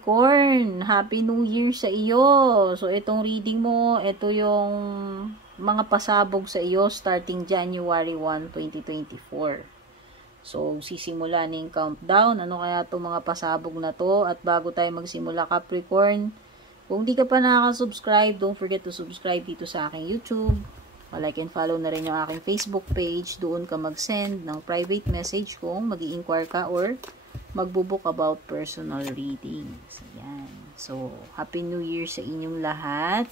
Capricorn, Happy New Year sa iyo. So, itong reading mo, ito yung mga pasabog sa iyo starting January 1, 2024. So, sisimula na yung countdown. Ano kaya itong mga pasabog na to? At bago tayo magsimula, Capricorn, kung di ka pa nakaka-subscribe, don't forget to subscribe dito sa aking YouTube. Like and follow na rin yung aking Facebook page. Doon ka mag-send ng private message kung mag-i-inquire ka or magbubook about personal readings. Ayan. So, Happy New Year sa inyong lahat.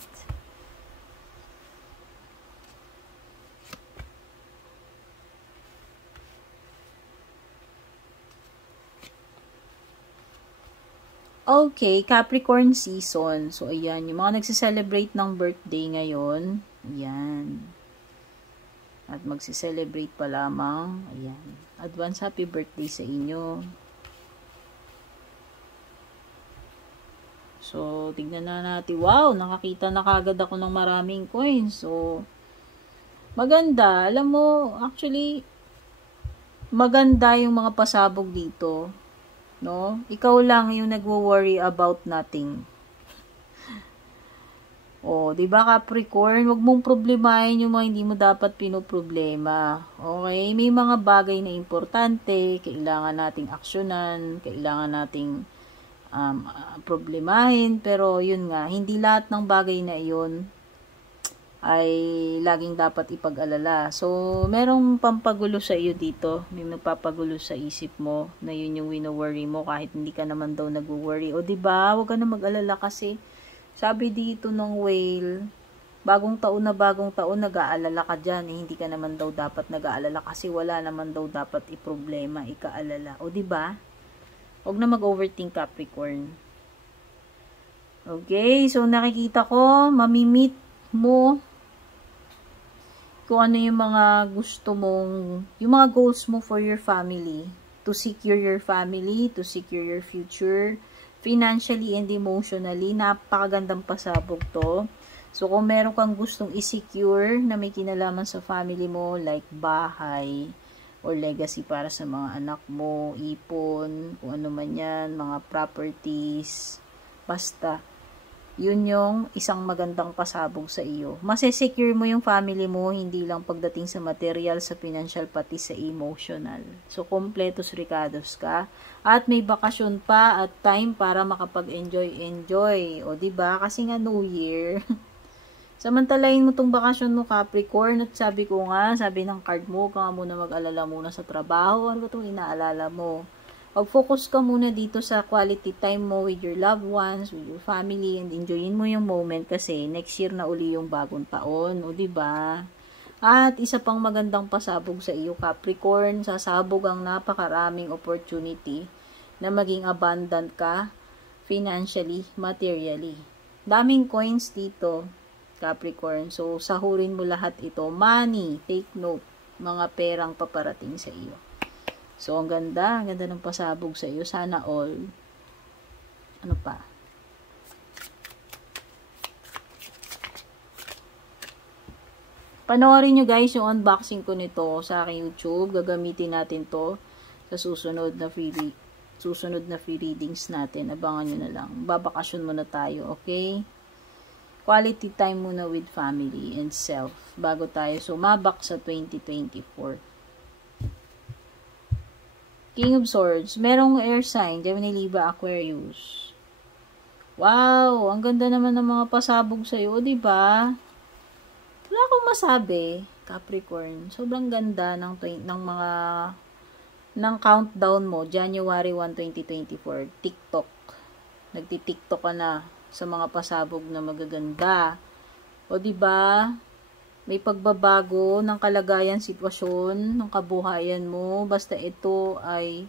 Okay, Capricorn season. So, ayan. Yung mga nagsiselebrate ng birthday ngayon. Ayan. At magsiselebrate pa lamang. Ayan. Advance happy birthday sa inyo. So, tignan na natin. Wow, nakakita na kagad ako ng maraming coins. So, maganda. Alam mo, actually, maganda yung mga pasabog dito. No? Ikaw lang yung nagwo-worry about nothing. O, di ba Capricorn? Huwag mong problemahin yung mga hindi mo dapat pinoproblema. Okay? May mga bagay na importante, kailangan nating aksyonan, kailangan nating problemahin, pero yun nga, hindi lahat ng bagay na yun ay laging dapat ipag-alala. So, merong pampagulo sa iyo dito, may magpapagulo sa isip mo na yun yung wino-worry mo kahit hindi ka naman daw nag-worry. O diba, huwag ka na mag-alala kasi sabi dito ng whale, bagong taon nag-aalala ka dyan, hindi ka naman daw dapat nag-aalala kasi wala naman daw dapat iproblema, ikaalala. O diba? Huwag na mag-overthink Capricorn. Okay, so nakikita ko, mamimit mo kung ano yung mga gusto mong, yung mga goals mo for your family. To secure your family, to secure your future, financially and emotionally. Napakagandang pasabog to. So kung meron kang gustong i-secure na may kinalaman sa family mo, like bahay, or legacy para sa mga anak mo, ipon, kung ano man yan, mga properties, basta, yun yung isang magandang pasabog sa iyo. Masesecure mo yung family mo, hindi lang pagdating sa material, sa financial, pati sa emotional. So, kompletos ricados ka. At may bakasyon pa at time para makapag-enjoy. O, diba? Kasi nga New Year. Samantalahin mo tong bakasyon mo, Capricorn, at sabi ko nga, sabi ng card mo, ka muna mag-alala muna sa trabaho, ano ba itong inaalala mo? Mag-focus ka muna dito sa quality time mo with your loved ones, with your family, and enjoyin mo yung moment kasi next year na uli yung bagong taon, o diba? At isa pang magandang pasabog sa iyo, Capricorn, sasabog ang napakaraming opportunity na maging abundant ka financially, materially. Daming coins dito, Capricorn. So, sahurin mo lahat ito. Money, take note. Mga perang paparating sa iyo. So, ang ganda ng pasabog sa iyo. Sana all. Ano pa? Panoorin nyo guys yung unboxing ko nito sa aking YouTube. Gagamitin natin to sa susunod na free readings natin. Abangan nyo na lang. Babakasyon muna tayo, okay? Quality time muna with family and self bago tayo sumabak sa 2024. King of Swords. Merong air sign. Gemini, Libra, Aquarius. Wow! Ang ganda naman ng mga pasabog sa'yo. Diba? Wala akong masabi, Capricorn. Sobrang ganda ng countdown mo. January 1, 2024. TikTok. Nagti-TikTok ka na sa mga pasabog na magaganda. O diba, may pagbabago ng kalagayan, sitwasyon, ng kabuhayan mo. Basta ito ay,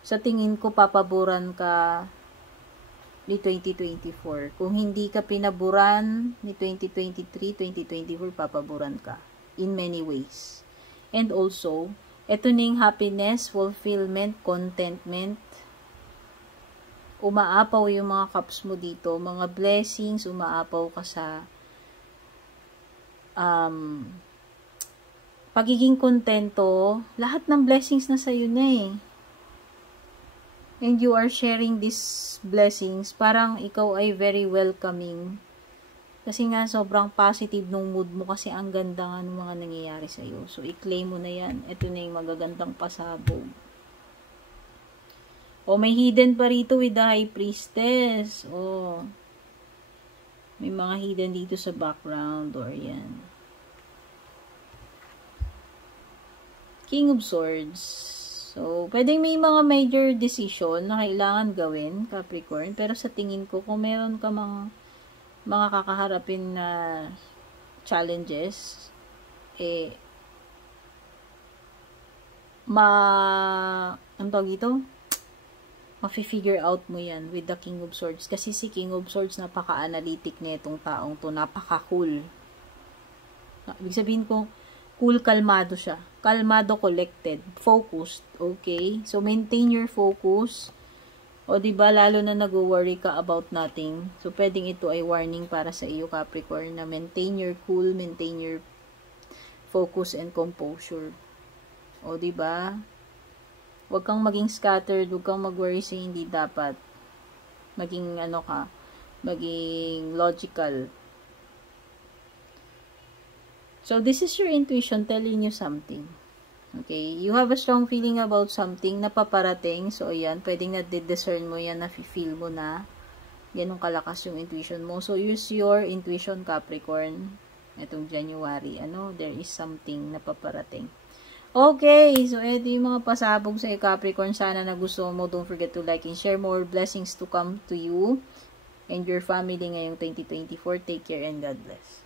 sa tingin ko, papaboran ka ni 2024. Kung hindi ka pinaboran ni 2023, 2024, papaboran ka. In many ways. And also, ito ning happiness, fulfillment, contentment, umaapaw yung mga cups mo dito, mga blessings, umaapaw ka sa pagiging kontento, lahat ng blessings na sa'yo na eh. and you are sharing these blessings, parang ikaw ay very welcoming. Kasi nga, sobrang positive nung mood mo kasi ang ganda nga ng mga nangyayari sa'yo. So, i-claim mo na yan. Ito na yung magagandang pasabog. O, may hidden pa rito with the High Priestess. O, may mga hidden dito sa background. Or yan. King of Swords. So, pwedeng may mga major decision na kailangan gawin, Capricorn. Pero sa tingin ko, kung meron ka mga kakaharapin na challenges, ang tawag ito? Ma-figure out mo yan with the King of Swords. Kasi si King of Swords, napaka-analytic niya itong taong to. Napaka-cool. Ibig sabihin ko, cool, kalmado siya. Kalmado, collected, focused. Okay? So, maintain your focus. O, diba, lalo na nag-worry ka about nothing. So, pwedeng ito ay warning para sa iyo, Capricorn, na maintain your cool, maintain your focus and composure. O, diba? Huwag kang maging scattered, huwag kang mag-worry sa hindi dapat. Maging, maging logical. So, this is your intuition telling you something. Okay, you have a strong feeling about something na paparating. So, ayan, pwedeng na-discern mo yan, na-feel mo na. Yan ang kalakas yung intuition mo. So, use your intuition, Capricorn. Itong January, there is something na paparating. Okay, so ito yung mga pasabog sa Capricorn. Sana nagustuhan mo. Don't forget to like and share. More blessings to come to you and your family ngayong 2024. Take care and God bless.